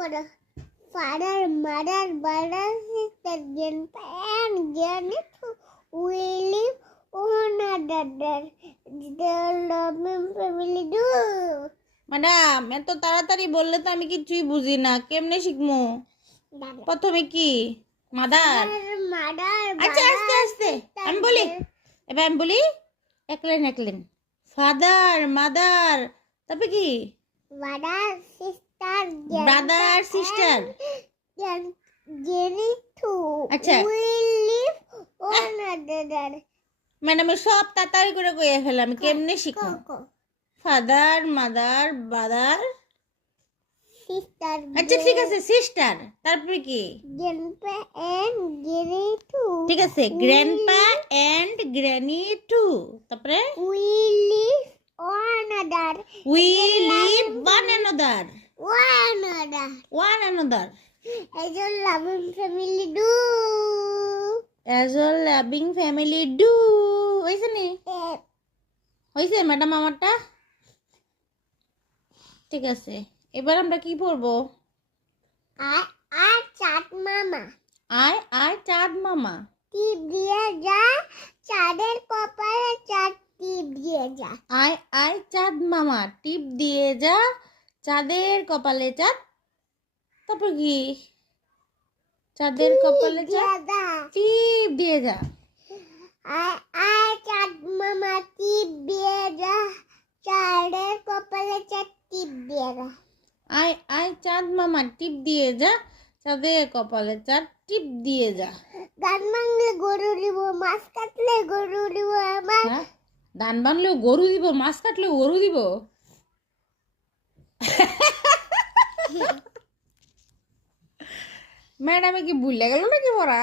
করো father mother brother sister grandpa and grandpa will live on another the loving family do madam এত তাড়াতাড়ি বললে তো আমি কিছুই বুঝি না, কেমনে শিখমু? প্রথমে কি মাদার? mother আচ্ছা আস্তে আস্তে আমি বলি, এবার আমি বলি একলেন একলেন, ফাদার মাদার, তারপরে কি brother sister brother sister. Jenny too আচ্ছা will live on another madam সব তাড়াতাড়ি করে কইয়া ফেলাম, কেমনে শিখবো? ফাদার মাদার ব্রাদার sister আচ্ছা ঠিক আছে সিস্টার, তারপরে কি grandpa and Jenny too ঠিক আছে গ্র্যান্ডপা এন্ড গ্র্যানি টু, তারপরে will live on another we live one another one another as a loving family do as a loving family do. হয়েছে নি? হয়েছে ম্যাডাম আমারটা? ঠিক আছে, এবার আমরা কি পড়বো? I chat mama আয় চাঁদ মামা, টিপ দিয়ে যা চাঁদের কপালে চাঁদ টিপ দিয়ে যা আয় চাঁদ মামা টিপ দিয়ে যা চাঁদের কপালে চাঁদ, তারপর কি চাঁদের কপালে চাঁদ টিপ দিয়ে যা। I চাঁদ মামা টিপ দিয়ে যা চাঁদের কপালে চাঁদ টিপ দিয়ে যা আয় চাঁদ মামা টিপ দিয়ে যা চাঁদের কপালে চাঁদ টিপ দিয়ে যা। গান বাংলে গরু দিব মাছ কাটলে গরু দিব আমার হ্যাঁ, ধান বানলেও গরু দিব, মাছ কাটলেও গরু দিব। ম্যাডামে কি ভুলে গেল নাকি পড়া?